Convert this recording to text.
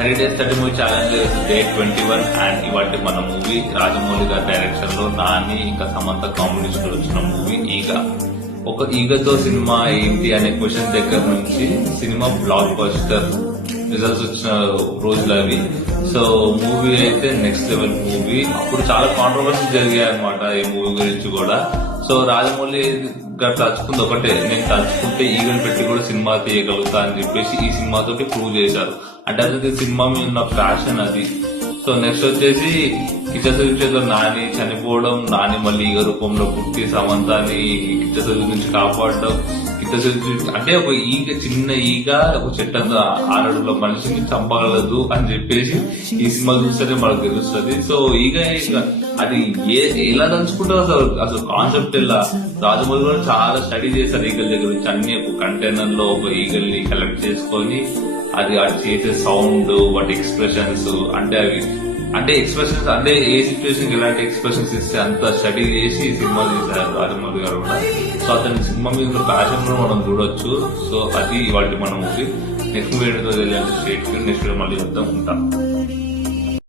30 Days 30 Movie challenge day 21 and ఇవాటి మన movie Rajamouli గారి డైరెక్షన్ లో నాని ఇంకా సమంత కాంబినేషన్ వచ్చిన మూవీ ఈగ. ఒక ఈగతో సినిమా ఏంటి అనే క్వశ్చన్ దగ్గర నుంచి సినిమా బ్లాక్ బస్టర్ రిజల్ట్స్ వచ్చిన రోజులు అవి. సో మూవీ అయితే నెక్స్ట్ లెవెల్ మూవీ. అప్పుడు చాలా కాంట్రవర్సీ జరిగాయి అనమాట ఈ మూవీ గురించి కూడా. సో రాజమౌళి గారు తలుచుకుంది ఒకటే, నేను తలుచుకుంటే ఈగలు పెట్టి కూడా సినిమా తీయగలుగుతా అని చెప్పేసి ఈ సినిమాతోటి ప్రూవ్ చేశారు. అంటే అది సినిమా మీద ఉన్న ప్యాషన్ అది. సో నెక్స్ట్ వచ్చేసి కిచ్చసూరిలో నాని చనిపోవడం, నాని మళ్ళీ ఈగ రూపంలో పుట్టి సమంతాన్ని కిచ్చసూరి నుంచి కాపాడడం. కిచ్చసూరి అంటే ఒక ఈగ, చిన్న ఈగ ఒక చెట్టంత 6 అడుగుల మనిషిని చంపగలదు అని చెప్పేసి ఈ సినిమా చూస్తేనే మనకు తెలుస్తుంది. సో ఈగ అది ఎలా దంచుకుంటారు అసలు కాన్సెప్ట్ ఎలా. రాజమౌళి కూడా చాలా స్టడీ చేశారు ఈగల దగ్గర నుంచి. అన్ని ఒక కంటైనర్ లో ఒక ఈగల్ని కలెక్ట్ చేసుకొని అది చేసే సౌండ్, వాటి ఎక్స్ప్రెషన్స్, అంటే ఎక్స్ప్రెషన్స్ అంటే ఏ సిచ్యువేషన్ ఎలాంటి ఎక్స్ప్రెషన్స్ ఇస్తే అంత స్టడీ చేసి సినిమా తీశారు రాజమౌళి గారు కూడా. సో అతని సినిమా మీద ప్యాషన్ కూడా మనం చూడొచ్చు. సో అది వాటి మన మూవీ. నెక్స్ట్ వీడియోతో తెలియాలి. నెక్స్ట్ మళ్ళీ వద్దాం ఉంటాం.